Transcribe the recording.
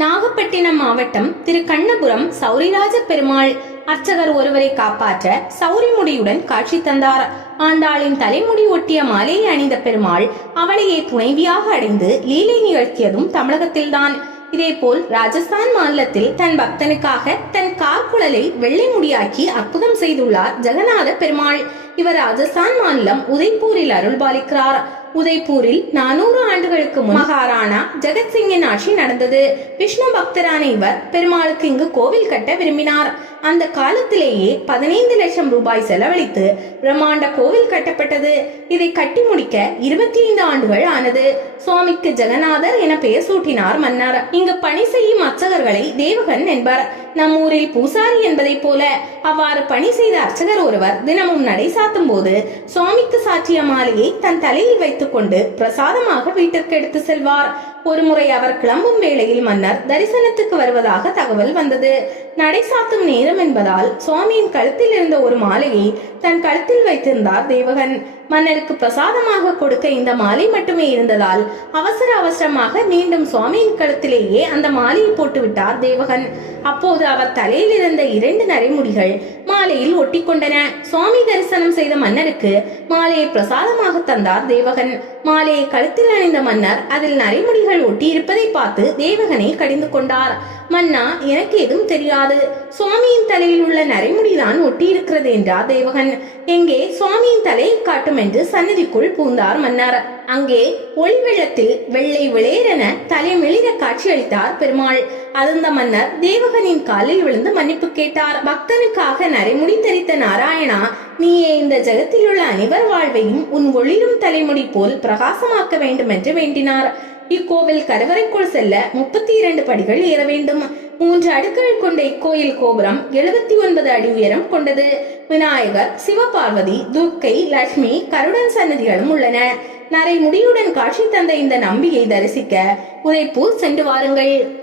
நாகப்பட்டினம் மாவட்டம் திரு கண்ணபுரம் சௌரிராஜ பெருமாள் அர்ச்சகர் ஒருவரை காப்பாற்ற சௌரிமுடியுடன் காட்சி தந்தார். ஆண்டாளின் தலைமுடி ஒட்டிய மாலையை அணிந்த பெருமாள் அவளையே துணைவியாக அடைந்து லீலை நிகழ்த்தியதும் தமிழகத்தில்தான். இதேபோல் ராஜஸ்தான் மாநிலத்தில் தன் பக்தனுக்காக தன் கார்குழலை வெள்ளை முடியாக்கி அற்புதம் செய்துள்ளார் ஜெகநாத பெருமாள். இவர் ராஜஸ்தான் மாநிலம் உதய்பூரில் அருள்பாலிக்கிறார். உதய்பூரில் நானூறு ஆண்டுகளுக்கு முன் மகாராணா ஜெகத்சிங்கின் ஆட்சி நடந்தது. விஷ்ணு பக்தரான இவர் பெருமாளுக்கு இங்கு கோவில் கட்ட விரும்பினார். அந்த காலத்திலேயே பதினைந்து லட்சம் ரூபாய் செலவழித்து பிரம்மாண்ட கோவில் கட்டப்பட்டது. இதை கட்டி முடிக்க இருபத்தி ஐந்து ஆண்டுகள் ஆனது. சுவாமிக்கு ஜெகநாதர் என பெயர் சூட்டினார் மன்னர். இங்கு பணி செய்யும் அர்ச்சகர்களை தேவகன் என்பார். நம் ஊரில் பூசாரி என்பதைப் போல அவ்வாறு பணி செய்த அர்ச்சகர் ஒருவர் தினமும் நடை சாத்தும் போது சுவாமிக்கு சாற்றிய மாலையை தன் தலையில் வைத்துக் கொண்டு பிரசாதமாக வீட்டிற்கு எடுத்து செல்வார். ஒருமுறை அவர் கிளம்பும் வேளையில் மன்னர் தரிசனத்துக்கு வருவதாக தகவல் வந்தது. நடை சாத்தும் நேரம் என்பதால் சுவாமியின் கழுத்தில் இருந்த ஒரு மாலையை தன் கழுத்தில் வைத்திருந்தார் தேவகன். மன்னருக்கு பிரசாதமாக கொடுக்க இந்த மாலை மட்டுமே இருந்ததால் அவசர அவசரமாக மீண்டும் சுவாமியின் கழுத்திலேயே அந்த மாலையை போட்டுவிட்டார் தேவகன். அப்போது அவர் தலையில் இருந்த இரண்டு நரைமுடிகள் மாலையில் ஒட்டிக்கொண்டன. சுவாமி தரிசனம் செய்த மன்னருக்கு மாலையை பிரசாதமாக தந்தார் தேவகன். மாலையை கழுத்தில் அணிந்த மன்னர் அதில் நரைமுடிகள் ஒட்டியிருப்பதை பார்த்து தேவகனை கடிந்து கொண்டார். மன்னா எனக்கு எதுவும் தெரியாது. சுவாமியின் தலையில் உள்ள நரைமுடிதான் ஒட்டி இருக்கிறது என்றார் தேவகன். எங்கே சுவாமியின் தலையை காட்டும் என்று சன்னதிக்குள் பூந்தார் மன்னர். அங்கே ஒளி வெள்ளத்தில் வெள்ளை விளையரென தலை மெளிர காட்சியளித்தார் பெருமாள். அருந்த மன்னர் தேவகனின் காலில் விழுந்து மன்னிப்பு கேட்டார். பக்தனுக்காக நரைமுடி தரித்த நாராயணா நீயே இந்த ஜகத்தில் உள்ள அனைவர் வாழ்வையும் உன் ஒளிரும் தலைமுடி போல் பிரகாசமாக்க வேண்டும் என்று வேண்டினார். இக்கோவில் கருவறைக்குள் செல்ல முப்பத்தி இரண்டு படிகள் ஏற வேண்டும். மூன்று அடுக்குகள் கொண்ட இக்கோயில் கோபுரம் எழுபத்தி ஒன்பது அடி உயரம் கொண்டது. விநாயகர் சிவபார்வதி துர்க்கை லட்சுமி கருடன் சன்னதிகளும் உள்ளன. நரை முடியுடன் காட்சி தந்த இந்த நம்பியை தரிசிக்க உதய்பூர் சென்று வாருங்கள்.